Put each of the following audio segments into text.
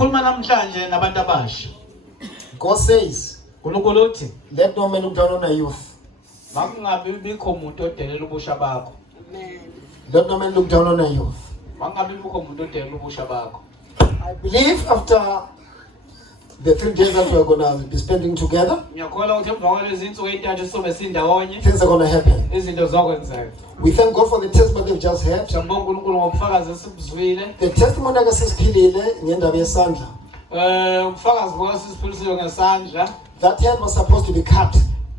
Khuluma namhlanje nabantu abasha. God says, uNkulunkulu uthi, let no man look down on a youth. makungabi bikho umuntu odelela ubusha bakho. Let no man look down on a youth. Makungabi bikho umuntu odelela ubusha bakho. I believe after the 3 days that we are going to be spending together, Ngiyakholwa ukuthi emva kwalezi insuku ezintathu sizobe sindawonye, things are going to happen. izinto zokwenzeka. We thank God for the testimony they've just heard. Siyambonga uNkulunkulu ngobufakazi esibuzwile. The testimony ake sisiphilile ngendaba yesandla. Ubufakazi bokho sisiphilisile ngesandla. That hand was supposed to be cut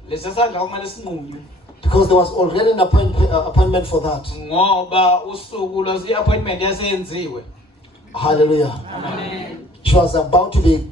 Lesi sandla kumele sinqunywe because there was already an appointment for that. ngoba usuku lwesi appointment yasenziwe. Hallelujah. Amen. She was about to be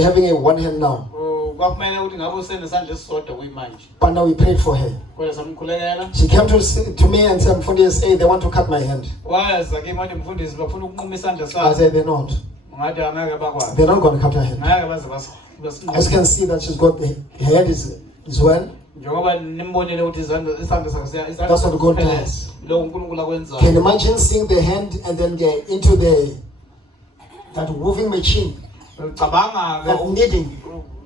having a one hand now. Kwakumele ukuthi ngabe usenesandla esisodwa kuyimanje. But now we prayed for her. Kodwa samkhulekela. She came to me and said, "Mfundisi, hey, they want to cut my hand." Waza ke manje mfundisi bafuna ukunquma isandla I sakhe. said, "They're not. Ngathi angeke bakwazi. They're not going to cut her hand." Ngeke baze basinquma. As you can see that she's got her head is well. Njengoba nimbonile ukuthi isandla sakhe That's what God does. Lo uNkulunkulu akwenzayo. Can you imagine seeing the hand and then get into that moving machine, Cabanga that ke kneading?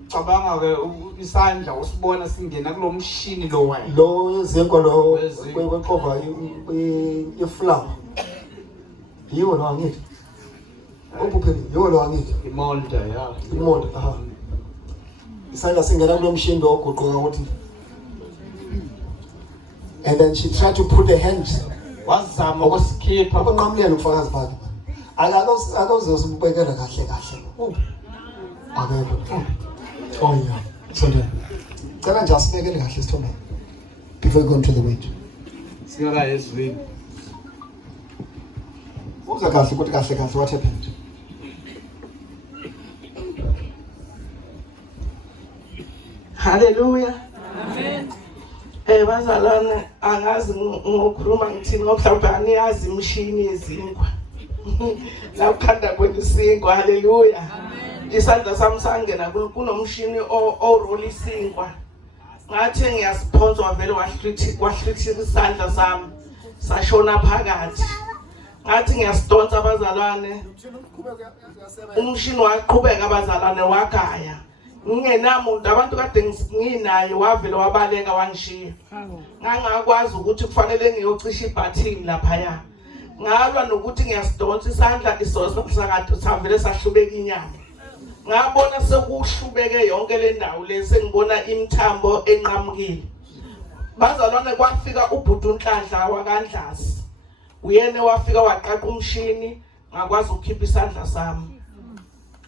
cabanga ke isandla usibona singena kulo mshini lo wena. Lo zenko lo kweqova iflower. Yiwo lo angithi. Ubupheli yiwo lo angithi. Imolda ya. Imoto aha. Isandla singena kulo mshini lo ogoqoka ukuthi. And then she tried to put the hand. Wazama ukusikhipha. Ukunqamulela ubufakazi bakhe. Akazosibekela kahle kahle. Akekho. Oh yeah. So then. Cela nje asibekele kahle sithombe. Before we go into the word. Singaka ezwini. Uza kahle ukuthi kahle kahle what happened? Hallelujah. Amen. Bazalwane angazi ngokhuluma ngithini mhlawumbe aniyazi imishini yezinkwa. La ukhanda kwendisinkwa. Hallelujah. Amen. Isandla sami sangena kunomshini oroll isinkwa. Ngathi ngiyasponsa wavele wahlithisa isandla sami sashona phakathi. Ngathi ngiyastonsa abazalwane. Umshini waqhubeka abazalwane wagaya. Ngingenamuntu abantu kade nginaye wavele wabaleka wangishiya. Ngangakwazi ukuthi kufanele ngiyocisha ibhathini lapha ya. Ngalwa nokuthi ngiyasdonsa isandla isoso sakade savele sahlubeka inyama. Ngabona sekuhlubeke yonke le ndawo lese ngibona imithambo enqamukile. Bazalwane kwafika ubhuti uNhlanhla wakandlasi. Uyene wafika waqaqa umshini ngakwazi ukukhipha isandla sami.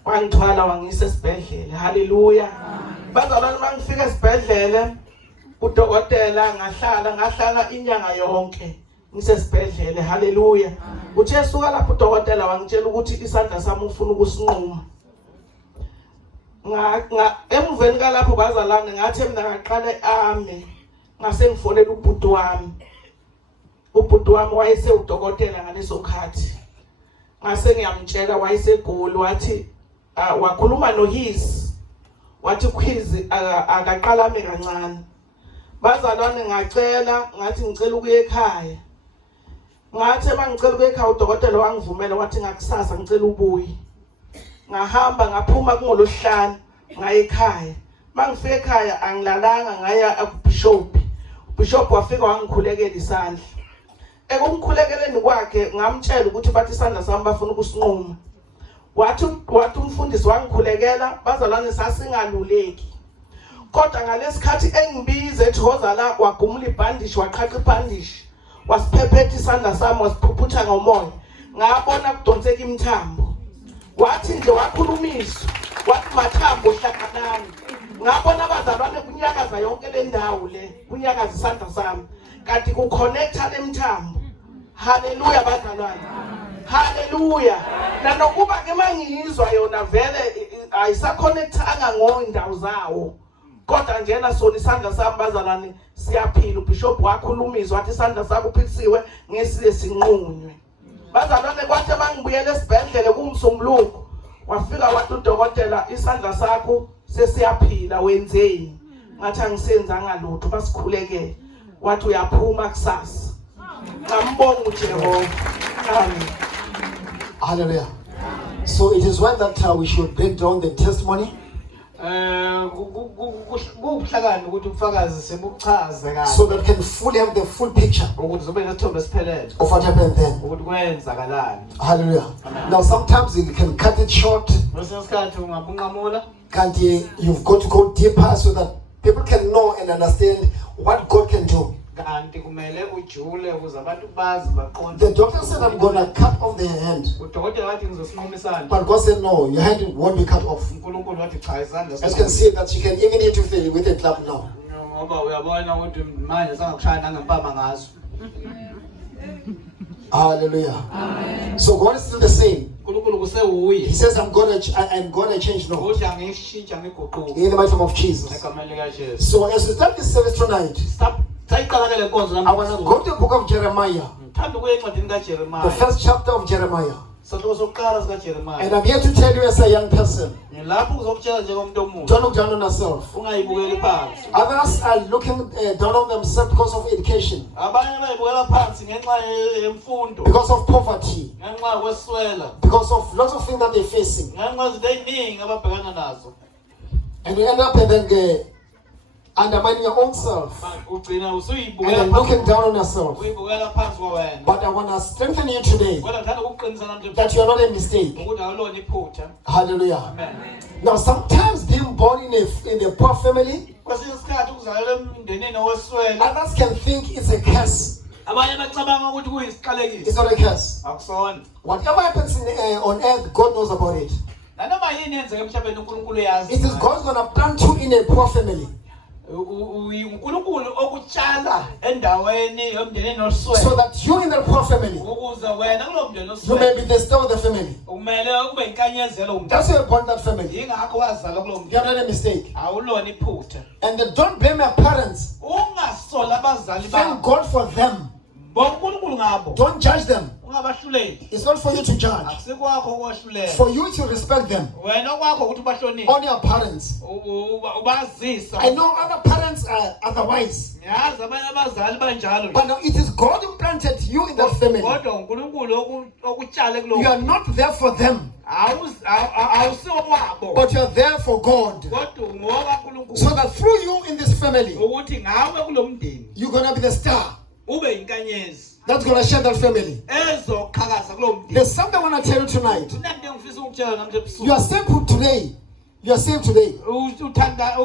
Wangithwala wangisa esibhedlela. Hallelujah. Bazalwane mangifika esibhedlela udokotela ngahlala inyanga yonke ngisesibhedlela. Hallelujah. Uthe suka lapho udokotela wangitshela ukuthi isandla sami ufuna ukusinquma. Emveni kalapho bazalwane ngathi mina ngaqale ame ngase ngifonela ubhuti wami. Ubhuti wami wayese udokotela ngaleso khathi. Ngase ngiyamtshela wayesegoli wathi wakhuluma nohis wathi ukhizi akaqala ame kancane. Bazalwane ngacela ngathi ngicela ukuya ekhaya. Ngathi mangicela ukuya ekhaya udokotela wangivumela wathi ngakusasa ngicela ubuye. Ngahamba ngaphuma kungolosihlanu ngaya ekhaya. Mangifika ekhaya angilalanga ngaya kubishop. Ubishop wafika wangikhulekela isandla. Ekumkhulekeleni kwakhe ngamtshela ukuthi bathi isandla sami bafuna ukusinquma. Wathi umfundisi wangikhulekela bazalwane sasingaluleki. Kodwa ngalesikhathi engibize ethi hoza la wagumula ibhandishi waqhaqa ibhandishi wasiphephetha isandla sami wasiphuphutha ngomoya. Ngabona kudonseka imithambo. Wathi nje wakhulumiswa wathi mathambo hlakanani. Ngabona abazalwane kunyakaza yonke le ndawo le kunyakaza isandla sami kanti kuconnecta lemithambo. Hallelujah bazalwane. Hallelujah. Nanokuba ke mangiyizwa yona vele ayisaconnectanga ngondawo zawo. Kodwa njena sona isandla sami bazalwane siyaphila. Ubishop wakhulumizwa wathi isandla sakho uphikisiwe ngesize sinqunywe. Bazalwane kwathi mangibuyela esibhedlela kumsombuluko wafika wathi udokotela isandla sakho sesiyaphila wenzeni. Ngathi angisenzanga lutho basikhulekele. Wathi uyaphuma kusasa. Ngambonga uJehova. Amen. Hallelujah. So it is right that we should break down the testimony kubuhlakani ukuthi ubufakazi sebuchaze kahle so that we can fully have the full picture ukuthi zobe nesithombe esiphelele of what happened then. ukuthi kwenzakalani. Hallelujah. Now sometimes you can cut it short. Kwesinye isikhathi ungabunqamula And you've got to go deeper so that people can know and understand what God can do. kanti kumele ujule ukuze abantu bazi baqonde. The doctor said, I'm going to cut off their hand. Udokotela wathi ngizosinquma isandla. But God said, no, your hand won't be cut off. uNkulunkulu wathi cha isandla. As you can see that you can even hit with a club now. ngoba uyabona ukuthi manje sangakushaya nangempama ngazo. Hallelujah. Amen. So God is still the same. uNkulunkulu kusewuye. He says, I'm going to change now. Uthi angishintsha ngiguquka. In the mighty name of Jesus. Egameni likaJesu. So as we start this service tonight, Sayiqala le nkonzo I want to go to the book of Jeremiah, Thanda ukuya encwadini kaJeremiah. the first chapter of Jeremiah. Sahloko sokuqala sikaJeremiah. And I'm here to tell you as a young person, Ngilapho ngizokutshela njengomuntu omusha. don't look down on yourself. Ungayibukeli phansi. Others are looking down on themselves because of education, Abanye bayibukela phansi ngenxa yemfundo, because of poverty, ngenxa yokweswela, because of lots of things that they're facing. ngenxa yezinto eziningi ababhekana nazo. And you end up then undermining your own self Ugcina and usuyibukela then looking down on yourself. uyibukela phansi kwawena. But I want to strengthen you today Kodwa ngithanda ukuqinisa namhlanje that you are not a mistake. ukuthi awulona iphutha. Hallelujah. Amen. Now, sometimes being born in a poor family, Kwesinye isikhathi ukuzalela emndenini oweswela, others can think it's a curse. abanye bacabanga ukuthi kuyisiqalekiso. It's not a curse. Akusona. Whatever happens on earth, God knows about it. Nanoma yini yenzeka emhlabeni uNkulunkulu uyazi. It is God's going to plant you in a poor family uNkulunkulu okutshala endaweni yomndenini oswele. so that you in the poor family, Ukuze wena kulo mndeni you oswele may be the star of the family. kumele ube inkanyezelo umndeni. That's why you're born that family. Yingakho wazalwa kulo You mndeni. are not a mistake. Awulona iphutha. And don't blame your parents. Ungasola abazali Thank bakho. God for them. Bonke uNkulunkulu ngabo. Don't judge them. Ungabahluleli. It's not for you to judge. Akusikwakho ukwahlulela. For you to respect them. Wena okwakho ukuthi ubahloniphe. Honor your parents. Ubazisa. I know other parents are otherwise. Yazi abanye abazali banjalo. But now it is God who planted you in that family. Kodwa uNkulunkulu okutshale kulo. You are not there for them, Awusiwo kwabo. but you are there for God. Kodwa ngoba uNkulunkulu. So that through you in this family, Ukuthi ngawe kulo mndeni you're going to be the star ube inkanyezi that's going to share that family. ezoqhakaza kulo mndeni. There's something I want to tell you tonight. Kunento engifisa ukutshela namhlanje ebusuku. You are saved today. You are saved today. Uthanda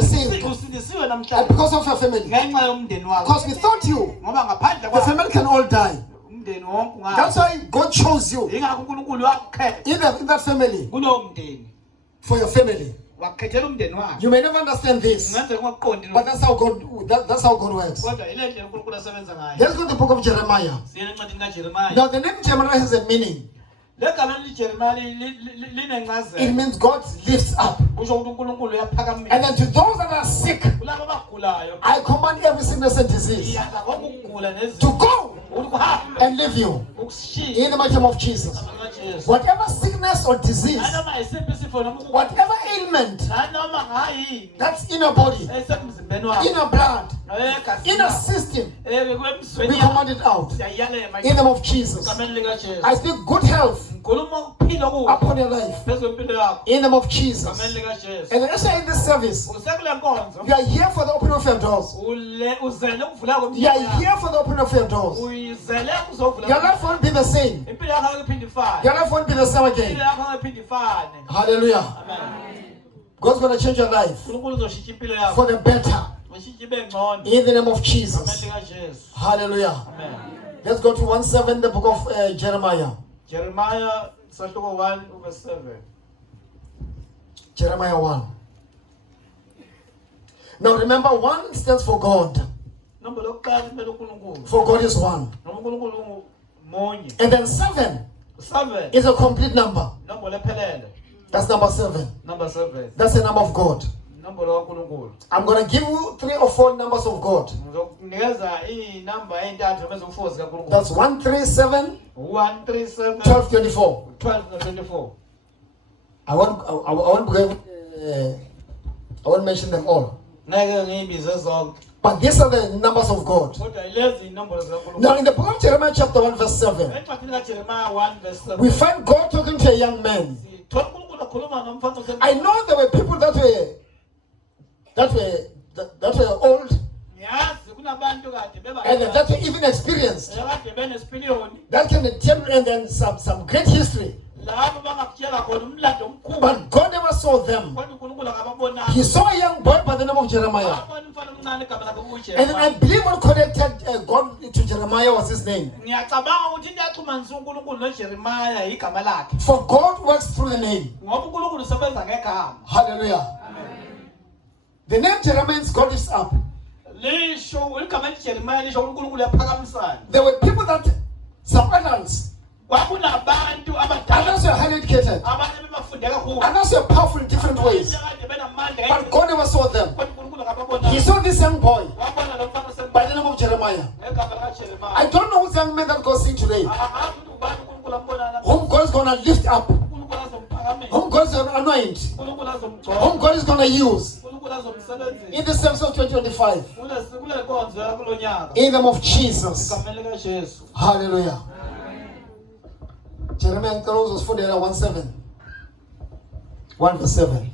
saved. usindisiwe And namhlanje because of your family. ngenxa yomndeni wakho. Because without you, Ngoba ngaphandle the kwakho family can all die. umndeni wonke ungaka. That's why God chose you Yingakho uNkulunkulu wakukhetha in that family, kulo mndeni. for your family. Wakukhethela umndeni wakhe. You may never understand this, Ungenzeka ungaqondi but lokho. that's how God works. Kodwa ile ndlela uNkulunkulu asebenza ngayo. Let's go to the book of Jeremiah. Siyena encwadini kaJeremiah. Now, the name Jeremiah has a meaning. Le gama liJeremiah It linencazelo. means God lifts up. Kusho ukuthi uNkulunkulu uyaphakamisa. And then to those that are sick, Kulabo abagulayo. I command every sickness and disease Iyaza konke ukugula to nezifo. go Ukuthi kuhambe and leave you ukushiya. in the mighty name of Jesus. kaJesu. Whatever sickness or disease, Nanoma yisiphi isifo noma whatever ailment nanoma ngayini that's in your body, esemzimbeni in wakho. your blood, Noyegasi. in your system, Kwemzweni we command it out siyayalema in the name of Jesus. egameni likaJesu. I speak good health Ngikhuluma ukuphila kuwe upon your life phezu kwempilo yakho in the name of egameni Jesus. likaJesu. And as in this service, Usekule nkonzo you are here for the opening of your doors. uzele ukuvula You are kwempilo here for the opening of your doors. uyizele ukuzovula. Your life won't be the same. Impilo yakho iphinde ifane. Your life won't be the same Impilo again. yakho iphinde ifane. Hallelujah. Amen. God's going to change your life uNkulunkulu uzoshintsha impilo yakho. for the better Ushintshe ibe ngcono. in the name of Egameni Jesus. likaJesu. Hallelujah. Amen. Let's go to 1:7, the book of Jeremiah. Jeremiah sahloko 1 verse 7. Jeremiah 1. Now remember, 1 stands for God. Nombolo yokuqala impela uNkulunkulu. For God is 1. Noma uNkulunkulu umunye. And then 7 7 is a complete number. nombolo ephelele. That's number 7. Number 7. That's the number of God. Nombolo kaNkulunkulu. I'm going to give you 3 or 4 numbers of God. Ngizokunikeza inamba ezintathu emezofuzi kaNkulunkulu. That's 1, 3, 7, 1 3 7 12, 24. 12 na 24. I won't mention them all. Ngeke ngiyibize zonke. But these are the numbers of God. Now in the book of Jeremiah chapter 1 verse 7, we find God talking to a young man. I know there were people that were old and that were even experienced, that can tell, and then some great history. But God never saw them. He saw a young boy by the name of Jeremiah. And then I believe what connected God to Jeremiah was his name. For God works through the name. Hallelujah. The name Jeremiah, God lifts up. There were people that, some adults, others were highly educated, others were powerful in different ways, but God never saw them. He saw this young boy by the name of Jeremiah. I don't know who's young man that God seeing today, whom God is going to lift up, whom God is going to anoint, whom God is going to use in the service of 2025. In the name of Jesus. Hallelujah. Jeremiah was 1:7. 1 verse 7.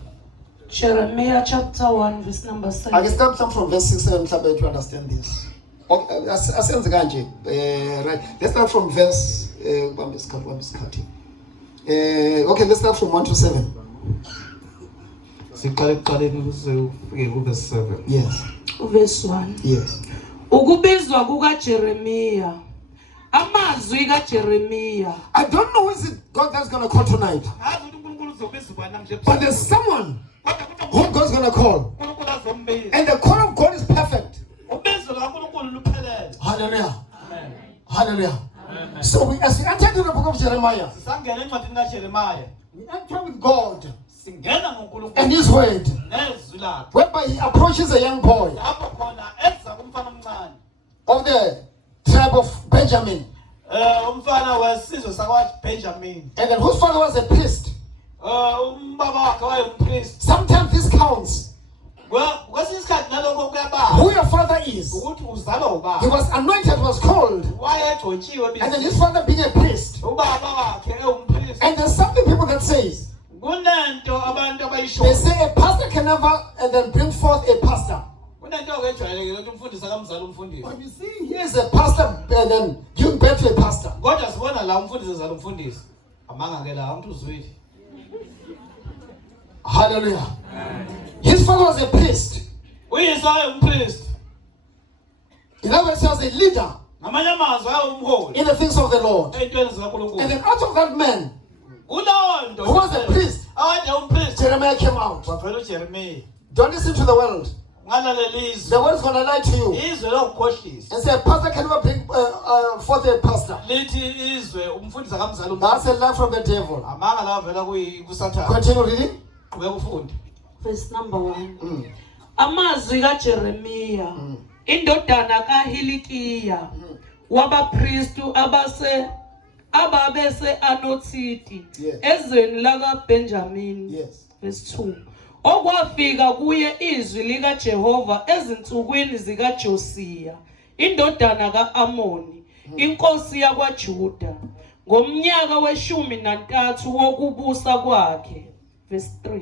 Jeremiah chapter 1 verse number 7. I can come from verse 6 7 to understand this. Okay, right. Let's start from verse okay, let's start from 1 to 7. Verse 7. Yes. Verse 1. Yes. Ukubizwa kukaJeremiya. Amazwi kaJeremiya. I don't know who is it God that's going to call tonight. But there's someone whom God's going to call. And the call of God is perfect. Hallelujah. Amen. Hallelujah. Amen. So as we enter into the book of Jeremiah, we enter with God and His word, whereby He approaches a young boy of the tribe of Benjamin, and then whose father was a priest. Sometimes this counts. Who your father is. He was anointed, was called, and then his father being a priest. And there's something people that says, they say a pastor can never and then bring forth a pastor. But you see, here's a pastor and then giving birth to a pastor. Hallelujah. His father was a priest. In other words, he was a leader in the things of the Lord. And then out of that man, who was a priest, Jeremiah came out. Don't listen to the world. The world is going to lie to you and say a pastor can never bring forth a pastor. That's a lie from the devil. Continue reading. Verse number 1. Amazwi kaJeremiya indodana kaHilikiya wabapristu ababese anothiti ezweni laka Benjamin. Verse 2. Okwafika kuye izwi lika Jehova ezinsukwini zika Josiya indodana kaAmoni inkosi yakwaJuda ngomnyaka we-13 wokubusa kwakhe. Verse 3.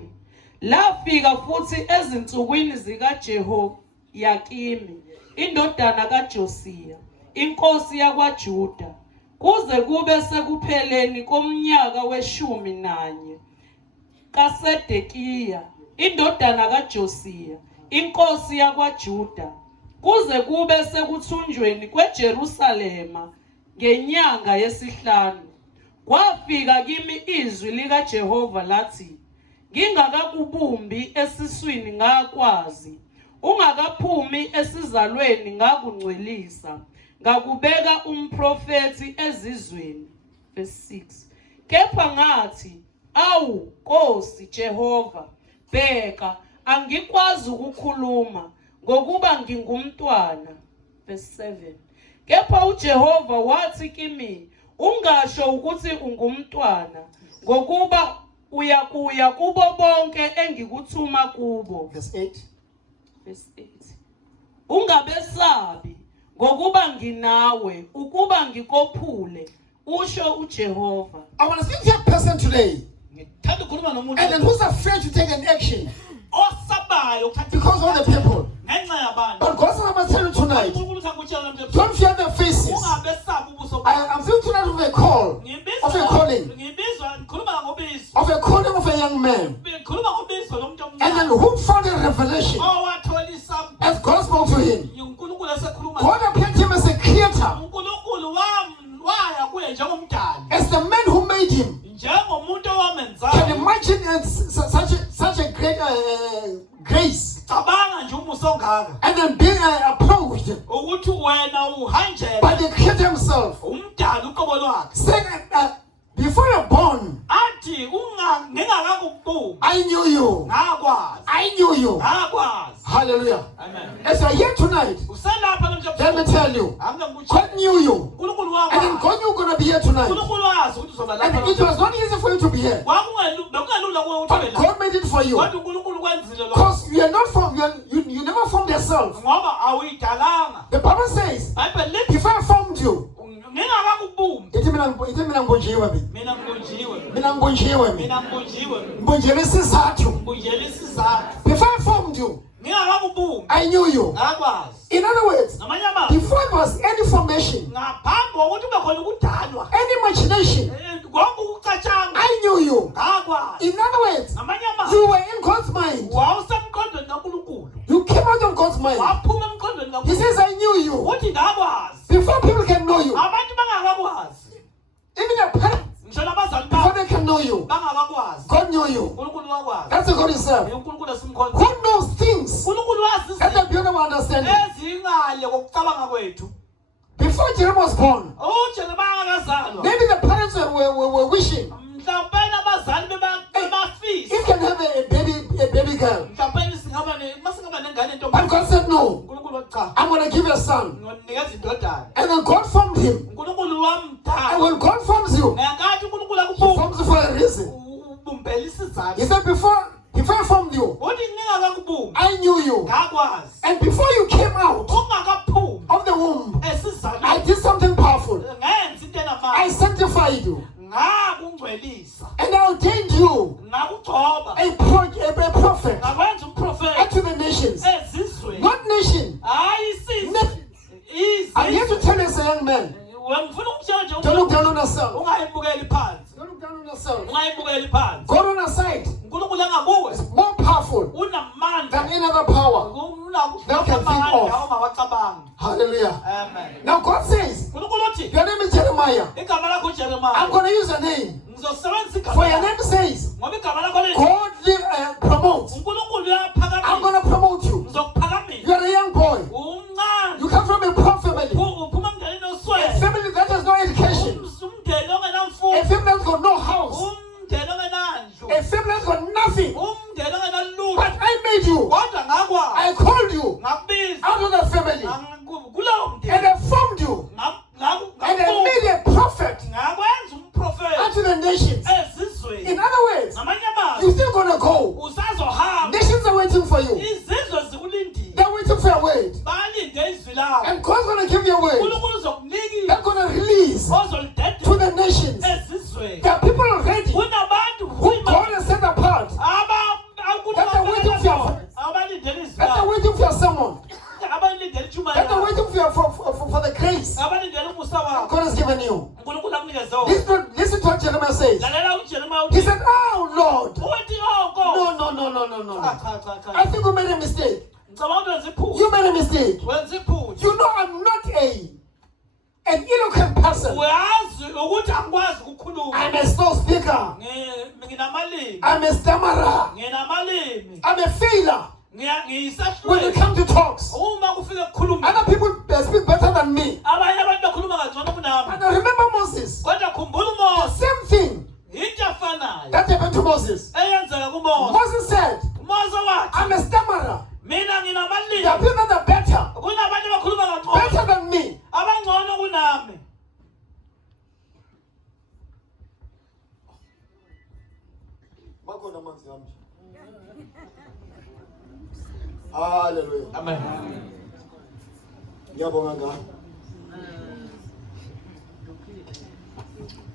Lafika futhi ezinsukwini zika Jehoyakimi indodana kaJosiya inkosi yakwaJuda kuze kube sekupheleni komnyaka we-11 kaSedekiya indodana kaJosiya inkosi yakwaJuda kuze kube sekuthunjweni kweJerusalema ngenyanga yesi-5. Kwafika kimi izwi lika Jehova lathi, ngingakakubumbi esiswini ngakwazi, ungakaphumi esizalweni ngakungcwelisa, ngakubeka umprofeti ezizweni. Verse 6. Kepha ngathi, awu Nkosi Jehova, bheka angikwazi ukukhuluma ngokuba ngingumntwana. Verse 7. Kepha uJehova wathi kimi, ungasho ukuthi ungumntwana ngokuba uyakuya kubo bonke engikuthuma kubo. Verse 8. Verse 8. ungabesabi ngokuba nginawe ukuba ngikophule usho uJehova. I want to speak to a person today, and then who's afraid to take an action because of the people. But God must tell you tonight, don't fear the faces. I'm feeling tonight of a call, of a calling, of a calling of a young man, and then who found a revelation as God spoke to him. God appeared to him as a creator, as the man who made him. Can you imagine such a great grace, and then being approached by the Creator himself, saying, before you're born, I knew you. I knew you. Hallelujah. Amen. As you're here tonight, let me tell you, God knew you. And then God knew you're going to be here tonight. And it was not easy for you to be here. But God made it for you. Because you are not formed, you never formed yourself. The Bible says, if I formed you, before I formed you, I knew you. In other words, before there was any formation, any imagination, I knew you. In other words, you were in God's mind. You came out of God's mind. He says, I knew you. Before people can know you, even your parents, before they can know you, God knew you. That's the God you serve. Who knows things that are beyond our understanding? Before Jeremiah was born, maybe the parents were wishing, hey, if can have a baby girl. But God said, no, I'm going to give you a son. And then God formed him. And when God forms you, He forms you for a reason. He said, before I formed you, I knew you. And before you came out of the womb, I did something powerful. I sanctified you. And I ordained you a prophet unto the nations. Not nation. I'm here to tell you as a young man, don't look down on yourself. Don't look down on yourself. God on our side is more powerful than any other power that can think of. Hallelujah. Amen. Now God says, your name is Jeremiah. I'm going to use your name. For your name says, God promotes. I'm going to promote you. You're a young boy. You come from a poor family. A family that has no education. A family that's got no house. A family that's got nothing. But I made you. I called you out of the family. And I formed you. And I made a prophet unto the nations. In other words, you're still going to go. Nations are waiting for you. They're waiting for your word. And God's going to give you a word. They're going to release to the nations. There are people already who God has set apart that are waiting for your, that are waiting for someone. That are waiting for the grace God has given you. Listen to what Jeremiah says. He said, oh Lord. No. I think we made a mistake. You made a mistake. You know I'm not an eloquent person. I'm a slow speaker. I'm a stammerer. I'm a failure. When it comes to talks, other people speak better than me. And I remember Moses. The same thing that happened to Moses. Moses said, I'm a stammerer. There are people that are better than me. Hallelujah. Amen. Ngiyabonga ngani.